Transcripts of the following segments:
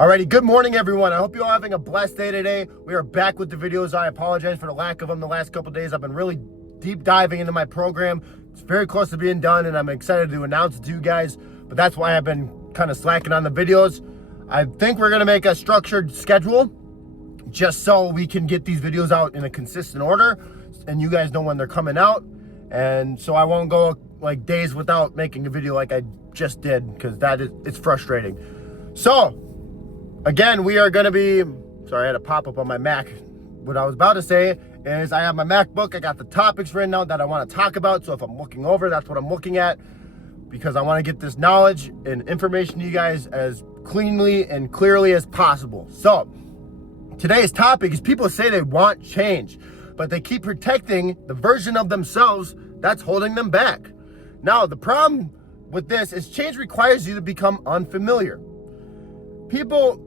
Alrighty, good morning everyone. I hope you're all having a blessed day today. We are back with the videos. I apologize for the lack of them the last couple days. I've been really deep diving into my program. It's very close to being done and I'm excited to announce it to you guys, but that's why I've been kind of slacking on the videos. I think we're gonna make a structured schedule just so we can get these videos out in a consistent order and you guys know when they're coming out. And so I won't go like days without making a video like I just did, because it's frustrating. So again, we are going to be, sorry, I had a pop-up on my Mac. What I was about to say is I have my MacBook. I got the topics written out that I want to talk about. So if I'm looking over, that's what I'm looking at, because I want to get this knowledge and information to you guys as cleanly and clearly as possible. So today's topic is people say they want change, but they keep protecting the version of themselves that's holding them back. Now, the problem with this is change requires you to become unfamiliar. People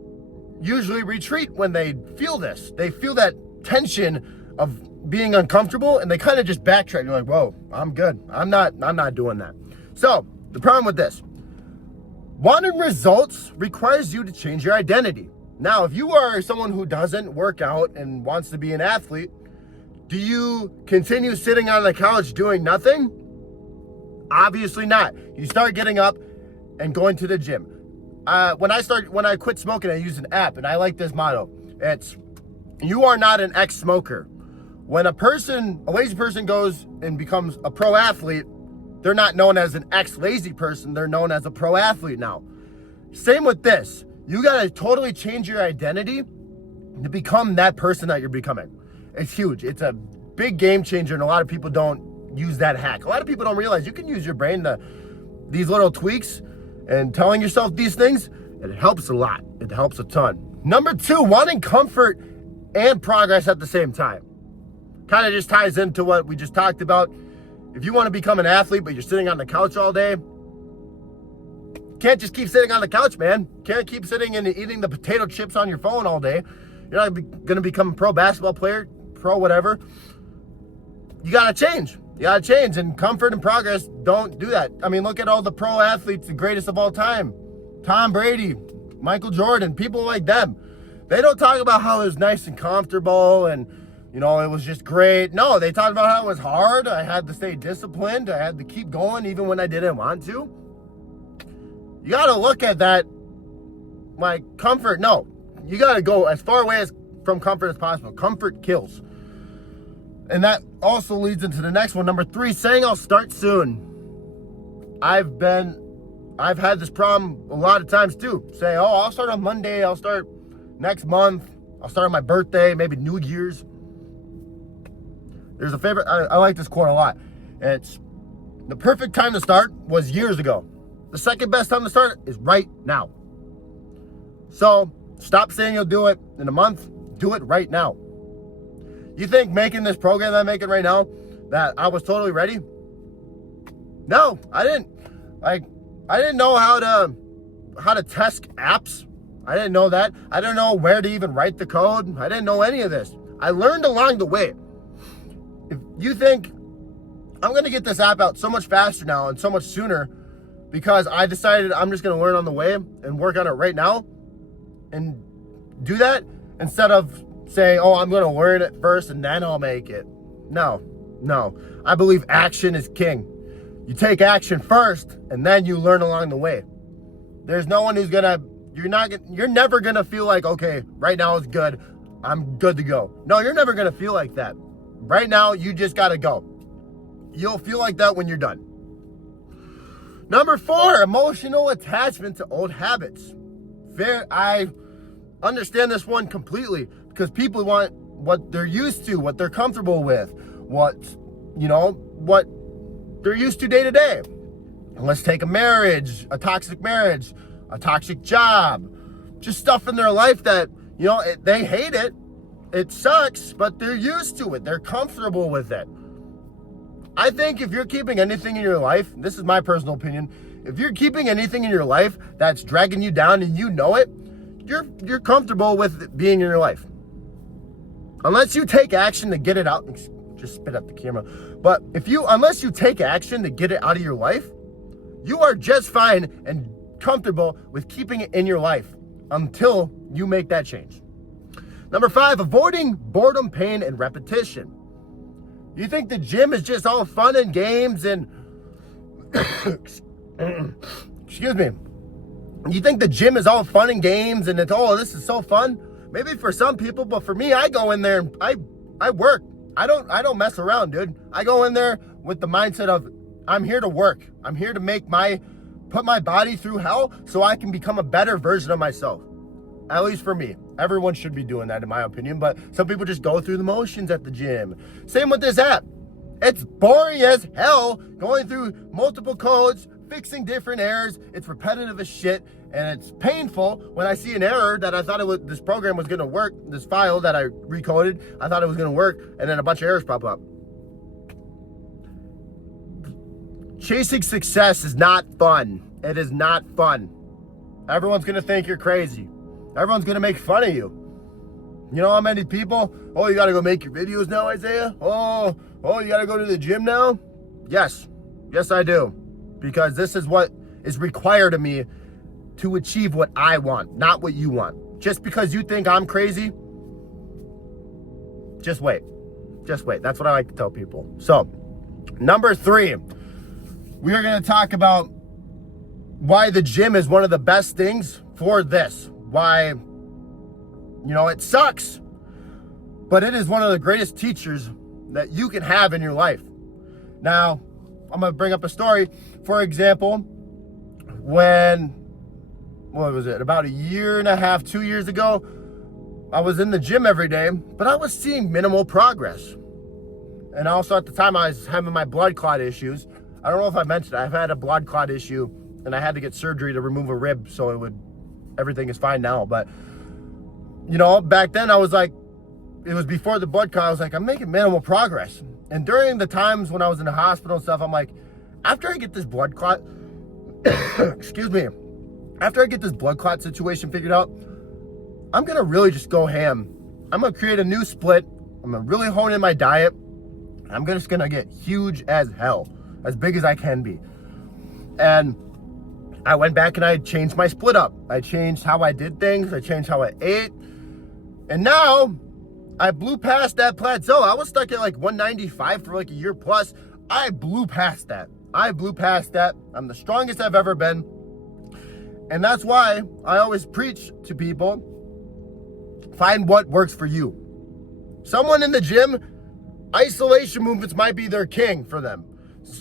usually retreat when they feel this. They feel that tension of being uncomfortable and they kind of just backtrack. You're like, whoa, I'm good. I'm not doing that. So the problem with this, wanting results requires you to change your identity. Now, if you are someone who doesn't work out and wants to be an athlete, do you continue sitting on the couch doing nothing? Obviously not. You start getting up and going to the gym. When I quit smoking, I used an app, and I like this motto. It's, you are not an ex-smoker. When a lazy person goes and becomes a pro athlete, they're not known as an ex-lazy person, they're known as a pro athlete now. Same with this. You gotta totally change your identity to become that person that you're becoming. It's huge. It's a big game changer, and a lot of people don't use that hack. A lot of people don't realize you can use your brain to these little tweaks and telling yourself these things. It helps a lot. It helps a ton. Number two, wanting comfort and progress at the same time. Kind of just ties into what we just talked about. If you want to become an athlete, but you're sitting on the couch all day, can't just keep sitting on the couch, man. Can't keep sitting and eating the potato chips on your phone all day. You're not going to become a pro basketball player, pro whatever. You got to change. You got to change, and comfort and progress don't do that. I mean, look at all the pro athletes, the greatest of all time. Tom Brady, Michael Jordan, people like them. They don't talk about how it was nice and comfortable and, you know, it was just great. No, they talk about how it was hard. I had to stay disciplined. I had to keep going even when I didn't want to. You got to look at that like comfort. No, you got to go as far away from comfort as possible. Comfort kills. And that also leads into the next one. Number three, saying I'll start soon. I've had this problem a lot of times too. Say, oh, I'll start on Monday. I'll start next month. I'll start on my birthday, maybe New Year's. There's a favorite. I like this quote a lot. It's, the perfect time to start was years ago. The second best time to start is right now. So stop saying you'll do it in a month. Do it right now. You think making this program that I'm making right now, that I was totally ready? No, I didn't. I didn't know how to test apps. I didn't know that. I didn't know where to even write the code. I didn't know any of this. I learned along the way. If you think I'm going to get this app out so much faster now and so much sooner because I decided I'm just going to learn on the way and work on it right now and do that instead of say, oh, I'm going to learn it first and then I'll make it. No. I believe action is king. You take action first and then you learn along the way. There's no one who's you're never going to feel like, okay, right now is good. I'm good to go. No, you're never going to feel like that. Right now, you just got to go. You'll feel like that when you're done. Number four, emotional attachment to old habits. I understand this one completely, because people want what they're used to, what they're comfortable with, what they're used to day to day. Let's take a marriage, a toxic job, just stuff in their life that, they hate it. It sucks, but they're used to it. They're comfortable with it. I think if you're keeping anything in your life, this is my personal opinion, if you're keeping anything in your life that's dragging you down and you know it, you're comfortable with it being in your life. Unless you take action to get it out, just spit at the camera. But unless you take action to get it out of your life, you are just fine and comfortable with keeping it in your life. until you make that change. Number 5, avoiding boredom, pain, and repetition. You think the gym is just all fun and games and excuse me. You think the gym is all fun and games and it's, oh, this is so fun? Maybe for some people, but for me, I go in there and I work. I don't mess around, dude. I go in there with the mindset of I'm here to work. I'm here to put my body through hell so I can become a better version of myself. At least for me. Everyone should be doing that in my opinion, but some people just go through the motions at the gym. Same with this app. It's boring as hell going through multiple codes, fixing different errors. It's repetitive as shit, and it's painful when I see an error that I thought this program was gonna work, this file that I recoded, I thought it was gonna work, and then a bunch of errors pop up. Chasing success is not fun. It is not fun. Everyone's gonna think you're crazy. Everyone's gonna make fun of you. You know how many people, oh, you gotta go make your videos now, Isaiah? Oh, you gotta go to the gym now? Yes, I do. Because this is what is required of me to achieve what I want, not what you want. Just because you think I'm crazy, just wait. Just wait. That's what I like to tell people. So, number 3, we are gonna talk about why the gym is one of the best things for this. Why, it sucks, but it is one of the greatest teachers that you can have in your life. Now, I'm going to bring up a story. For example, about a year and a half, 2 years ago, I was in the gym every day, but I was seeing minimal progress. And also at the time, I was having my blood clot issues. I don't know if I mentioned it. I've had a blood clot issue, and I had to get surgery to remove a rib, so everything is fine now. But, back then I was like, it was before the blood clot, I was like, I'm making minimal progress. And during the times when I was in the hospital and stuff, I'm like, after I get this blood clot, excuse me, after I get this blood clot situation figured out, I'm going to really just go ham. I'm going to create a new split. I'm going to really hone in my diet. I'm just going to get huge as hell, as big as I can be. And I went back and I changed my split up. I changed how I did things. I changed how I ate. And now I blew past that plateau. I was stuck at like 195 for like a year plus. I blew past that. I'm the strongest I've ever been. And that's why I always preach to people, find what works for you. Someone in the gym, isolation movements might be their king for them.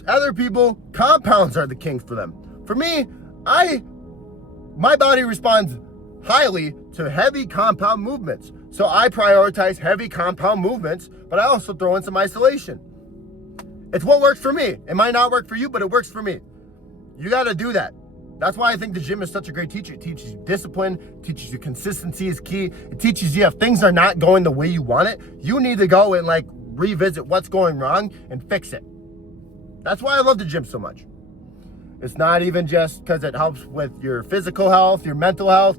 Other people, compounds are the king for them. For me, my body responds highly to heavy compound movements. So I prioritize heavy compound movements, but I also throw in some isolation. It's what works for me. It might not work for you, but it works for me. You got to do that. That's why I think the gym is such a great teacher. It teaches you discipline, teaches you consistency is key. It teaches you if things are not going the way you want it, you need to go and revisit what's going wrong and fix it. That's why I love the gym so much. It's not even just because it helps with your physical health, your mental health.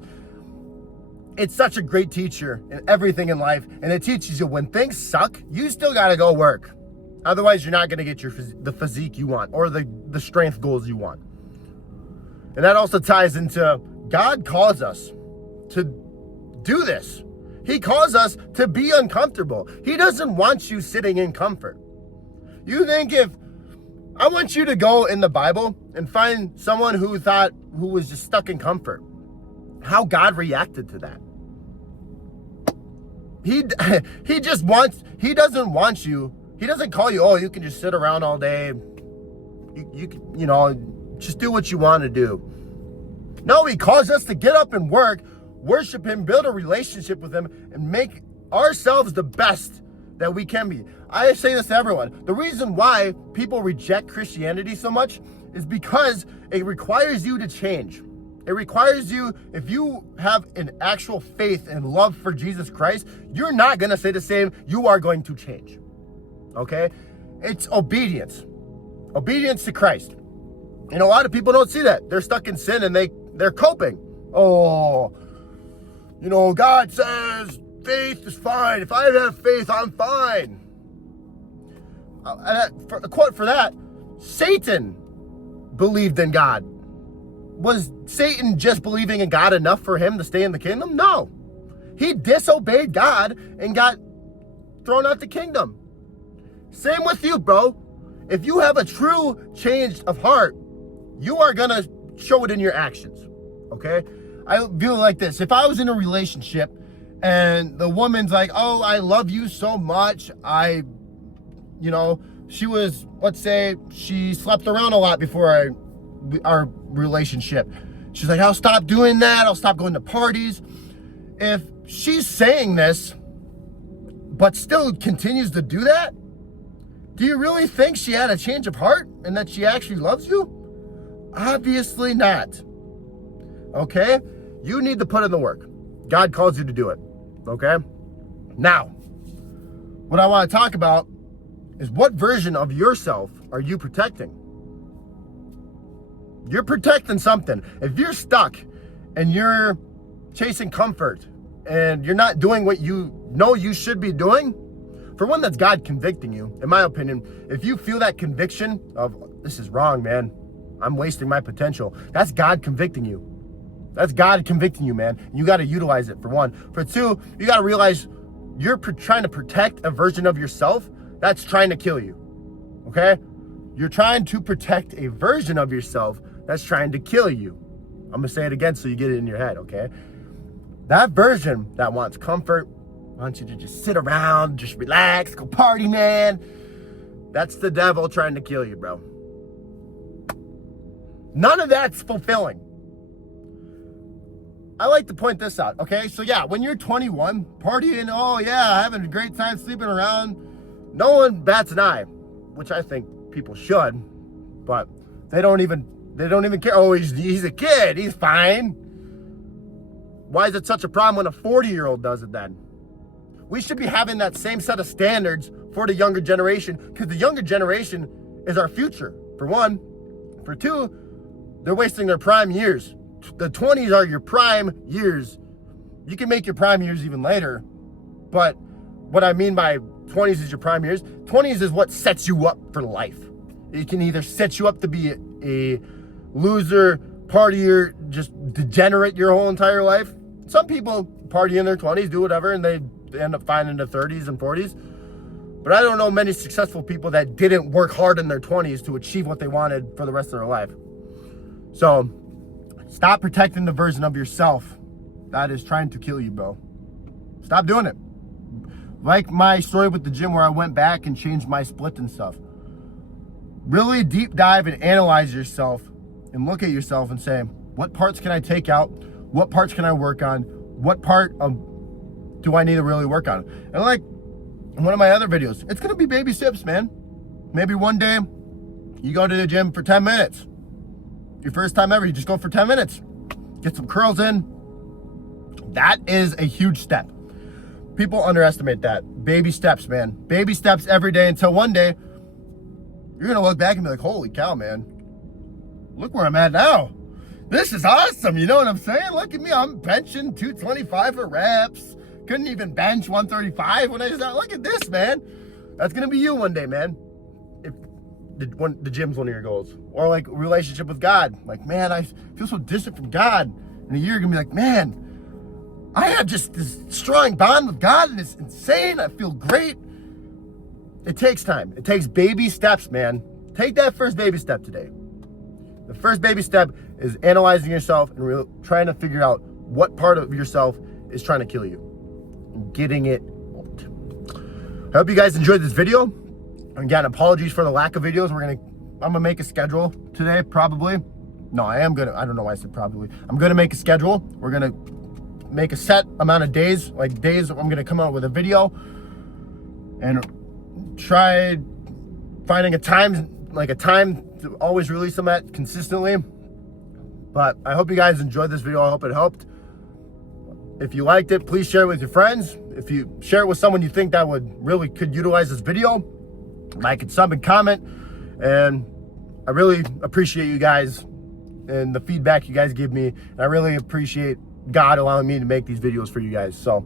It's such a great teacher in everything in life. And it teaches you when things suck, you still got to go work. Otherwise, you're not going to get the physique you want or the strength goals you want. And that also ties into God calls us to do this. He calls us to be uncomfortable. He doesn't want you sitting in comfort. You think I want you to go in the Bible and find someone who was just stuck in comfort. How God reacted to that. He doesn't want you. He doesn't call you, oh, you can just sit around all day. Just do what you want to do. No, he calls us to get up and work, worship him, build a relationship with him, and make ourselves the best that we can be. I say this to everyone. The reason why people reject Christianity so much is because it requires you to change. It requires you, if you have an actual faith and love for Jesus Christ, you're not going to say the same. You are going to change. Okay? It's obedience. Obedience to Christ. And a lot of people don't see that. They're stuck in sin and they're coping. Oh, God says faith is fine. If I have faith, I'm fine. A quote for that, Satan believed in God. Was Satan just believing in God enough for him to stay in the kingdom? No. He disobeyed God and got thrown out the kingdom. Same with you, bro. If you have a true change of heart, you are going to show it in your actions, okay? I view it like this. If I was in a relationship and the woman's like, oh, I love you so much. She was, let's say, she slept around a lot before our relationship. She's like, I'll stop doing that. I'll stop going to parties. If she's saying this, but still continues to do that, do you really think she had a change of heart and that she actually loves you? Obviously not. Okay? You need to put in the work. God calls you to do it. Okay? Now, what I want to talk about is what version of yourself are you protecting? You're protecting something. If you're stuck and you're chasing comfort and you're not doing what you know you should be doing, for one, that's God convicting you. In my opinion, if you feel that conviction of, this is wrong, man, I'm wasting my potential, that's God convicting you. That's God convicting you, man. You got to utilize it, for one. For two, you got to realize you're trying to protect a version of yourself that's trying to kill you, okay? You're trying to protect a version of yourself that's trying to kill you. I'm going to say it again so you get it in your head, okay? That version that wants comfort, wants you to just sit around, just relax, go party, man. That's the devil trying to kill you, bro. None of that's fulfilling. I like to point this out, okay? So yeah, when you're 21, partying, oh yeah, having a great time sleeping around, no one bats an eye, which I think people should, but they don't even care. Oh, he's a kid, he's fine. Why is it such a problem when a 40-year-old does it then? We should be having that same set of standards for the younger generation, because the younger generation is our future, for one. For two, they're wasting their prime years. The 20s are your prime years. You can make your prime years even later, but what I mean by 20s is your prime years. 20s is what sets you up for life. It can either set you up to be a loser, partier, just degenerate your whole entire life. Some people party in their 20s, do whatever, and they end up fine in their 30s and 40s. But I don't know many successful people that didn't work hard in their 20s to achieve what they wanted for the rest of their life. So stop protecting the version of yourself that is trying to kill you, bro. Stop doing it. Like my story with the gym where I went back and changed my split and stuff. Really deep dive and analyze yourself and look at yourself and say, what parts can I take out? What parts can I work on? What part do I need to really work on? And like in one of my other videos, it's going to be baby steps, man. Maybe one day you go to the gym for 10 minutes. Your first time ever, you just go for 10 minutes. Get some curls in. That is a huge step. People underestimate that. Baby steps, man. Baby steps every day until one day you're going to look back and be like, holy cow, man. Look where I'm at now. This is awesome. You know what I'm saying? Look at me. I'm benching 225 for reps. Couldn't even bench 135 when I started. Look at this, man. That's going to be you one day, man. If the gym's one of your goals. Or like a relationship with God. Like, man, I feel so distant from God. In a year, you're going to be like, man, I have just this strong bond with God and it's insane. I feel great. It takes time. It takes baby steps, man. Take that first baby step today. The first baby step is analyzing yourself and trying to figure out what part of yourself is trying to kill you and getting it out. I hope you guys enjoyed this video. Again, apologies for the lack of videos. I'm gonna make a schedule today, probably. No, I don't know why I said probably. I'm gonna make a schedule. We're gonna make a set amount of days, I'm gonna come out with a video and try finding a time to always release them at consistently. But I hope you guys enjoyed this video. I hope it helped. If you liked it, please share it with your friends. If you share it with someone you think that could utilize this video, like and sub and comment. And I really appreciate you guys and the feedback you guys give me. And I really appreciate God allowing me to make these videos for you guys. So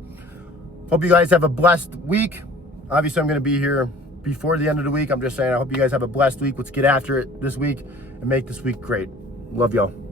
hope you guys have a blessed week. Obviously, I'm going to be here before the end of the week. I'm just saying, I hope you guys have a blessed week. Let's get after it this week and make this week great. Love y'all.